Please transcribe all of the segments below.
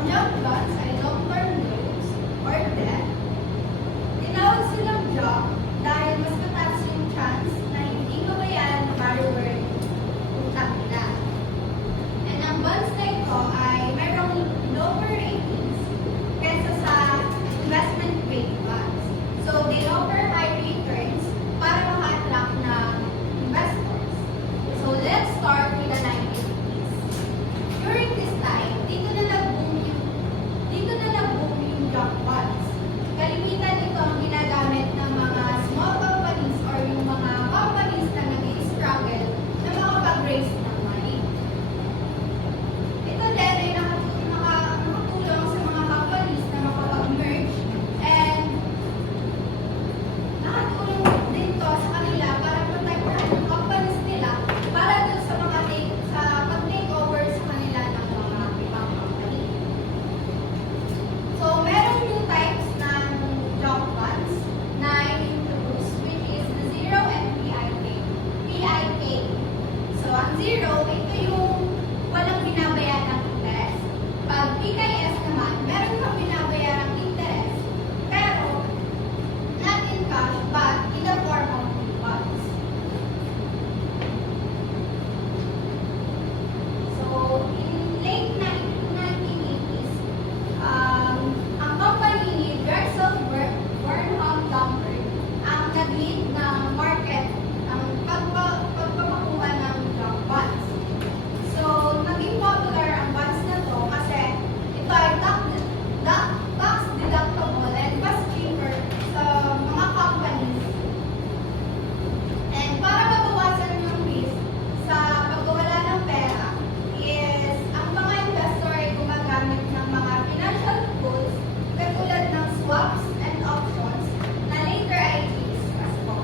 ang junk bonds ay long-term loans or debt. Tinawag silang junk dahil mas mataas yung chance na hindi mabayaran ng borrower yung utang nila. And ang bonds na ito ay mayroong lower ratings kaysa sa investment grade bonds. So they offer high returns para maka-attract ng investors. So let's start with the 1980s. During this time, dito na nag-boom yung junk bonds. Kalimitan ito ang ginagamit ng mga small companies or yung mga companies na nag-i-struggle na makapag-raise ng money. Ito din ay nakatulong sa mga companies na makapag-merge and nakatulong din to sa kanila para protektahan yung companies nila para dun sa mga pag-takeover sa kanila ng mga ibang company. So, meron yung types ng junk bonds na i-introduce, which is the zero and PIK. PIK. So, ang zero, ito yung walang binabayarang interest. Pag PKS naman, meron kang binabayarang interest, pero not in cash, but in the form of bonds. So, in late 1980s, ang company ni Drexel Burnham Lambert ang nag-lead ng market ng pagpapamakuha ng junk bonds. So, naging popular ang bonds na to kasi ito ay tax deductible and mas cheaper sa mga companies. And para mabawasan yung risk sa pagwawala ng pera is ang mga investor ay gumagamit ng mga financial tools katulad ng swaps and options na later ay i-discuss po.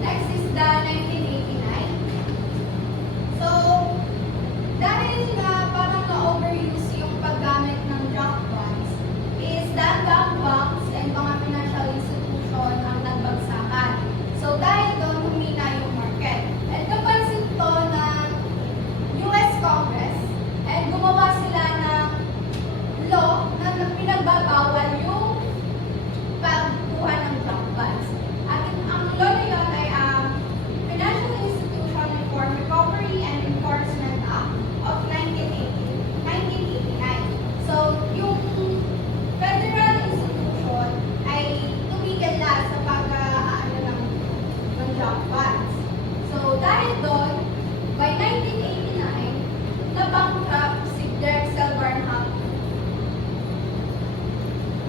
Next is the 1989. So, dahil na parang na-overuse yung paggamit ng junk bonds, is dagang banks and mga financial institution ang nagbagsakan. So, dahil doon humina yung market. And napansin to ng US Congress and gumawa sila ng law na pinagbabawal yung pagkuha ng junk bonds. At ang law na yun ay ang Financial Institution Reform Recovery and Enforcement Act of 1989. So, yung federal institution ay tumigil na sa pag-aano ng junk bonds. So, dahil doon, by 1989, na-bankrupt si Drexel Burnham.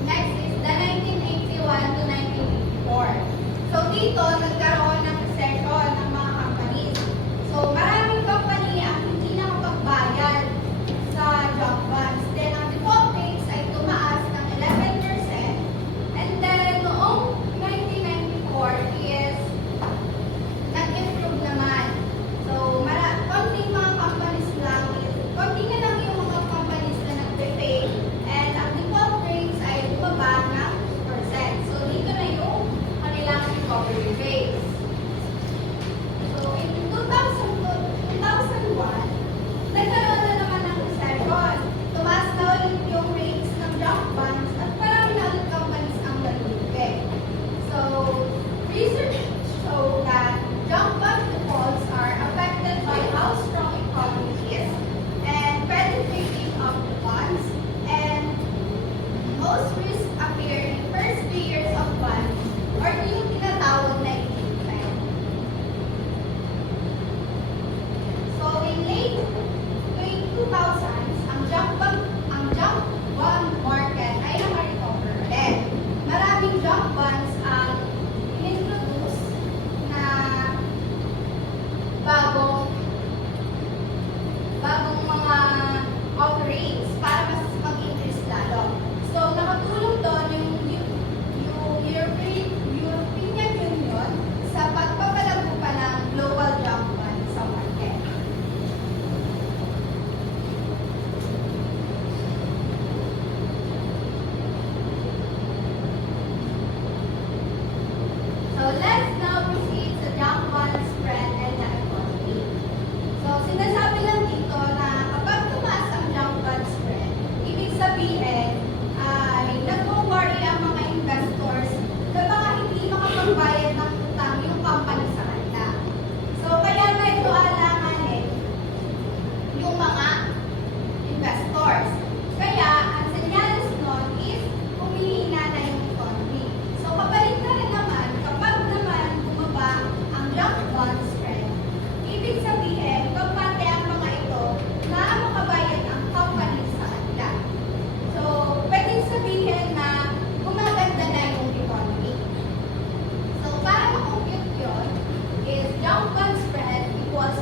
Next is the 1981 to 1984. So, dito, nagkaroon ng recession ng mga companies. So, maraming company ang hindi nakapagbayad sa junk bonds. Then, ang default rates ay tumaas ng 11%. And then, noong 1994 is nag-improve naman. So, konting mga companies lang, konti na lang yung mga companies na nag-repay. And ang default rates ay bumaba ng 2%. So, dito na yung kanilang recovery rate.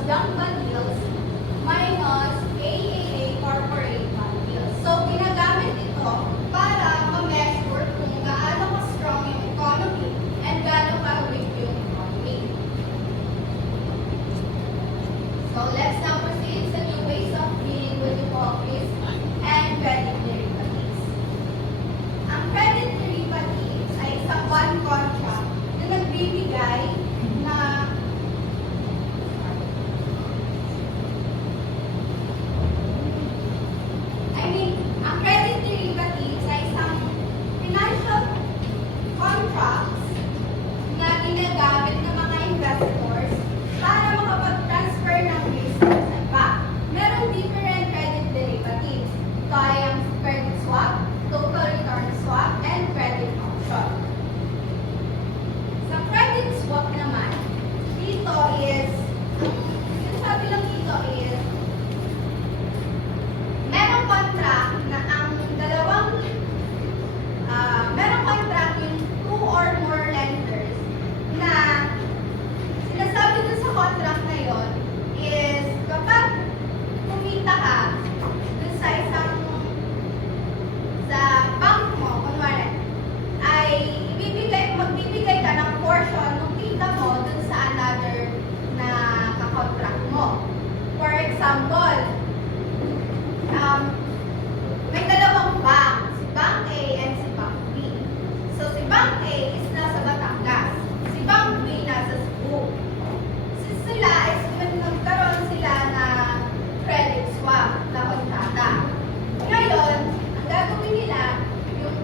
junk bond deals minus AAA corporate bond deals. So, ginagamit ito para ma-measure kung gaano ka-strong yung economy and gaano ka-weak yung economy. So, let's now proceed sa new ways of dealing with deposits and credit derivatives. Ang credit derivatives ay isang bond contract na nagbibigay na ang credit derivatives ay isang financial contracts na ginagamit ng mga investors para makapag-transfer ng risk sa iba. Merong different credit derivatives. Ito ay ang credit swap, total return swap, and credit option. Sa credit swap naman, dito is, sinasabi lang dito is, merong contract na ang merong contract yung two or more lenders na sinasabi dun sa contract na yon is kapag kumita ka dun sa bank mo, kunwari, ay magbibigay ka ng portion ng kita mo dun sa another na kakontract mo. For example, may dalawang bank, si Bank A and si Bank B. So, si Bank A is nasa Batangas, si Bank B nasa Cebu. Sila is nagkaroon sila na credit swap na kontrata. Ngayon, ang gagawin nila, yung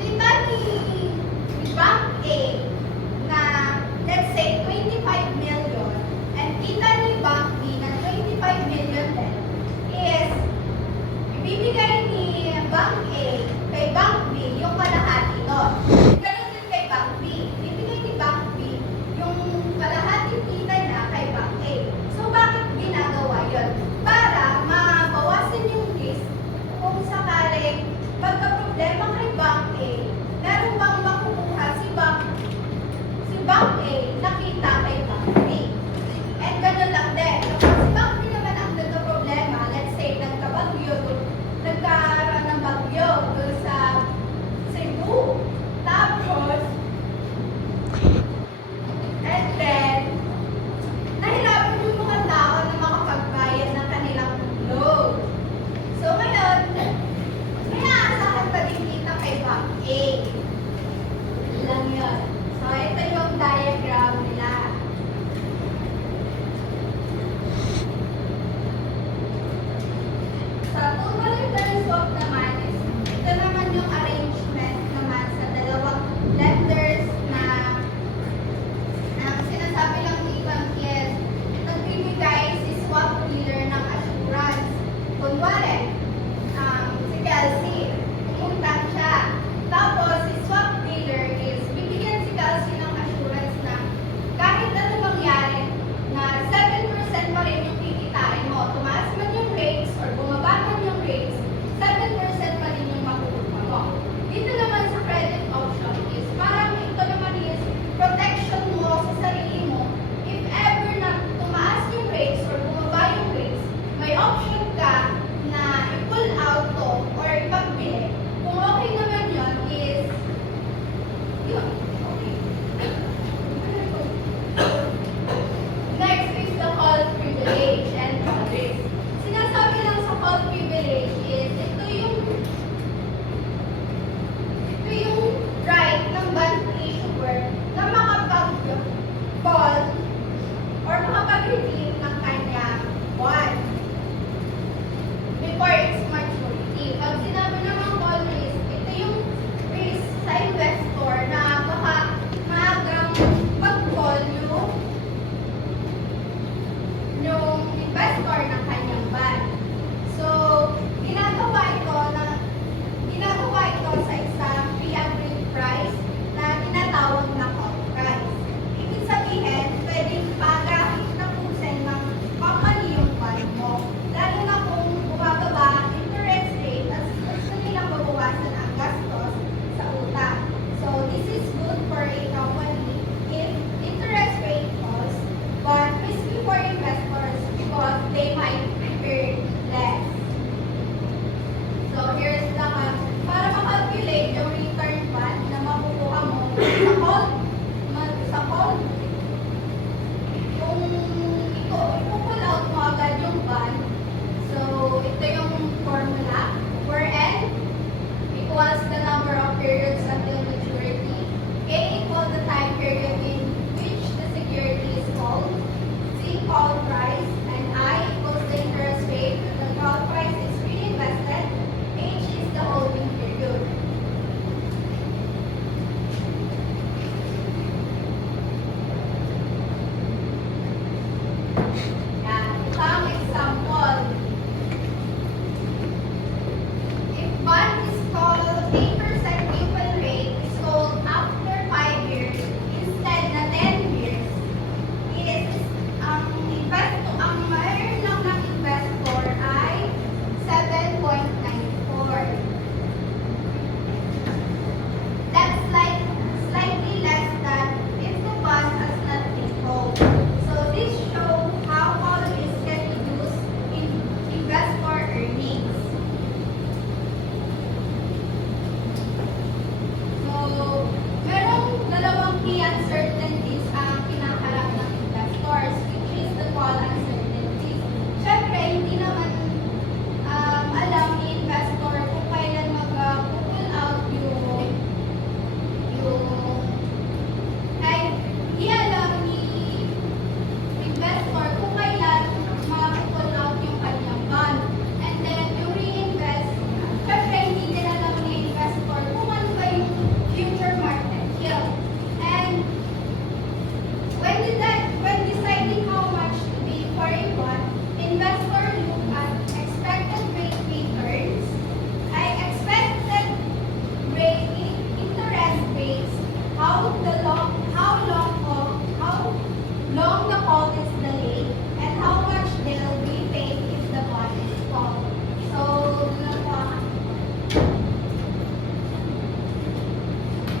kita ni Bank A na, let's say, 25 million, and kita ni Bank B na 25 million din, is ibibigay ni Bank A kay Bank B yung kalahati doon.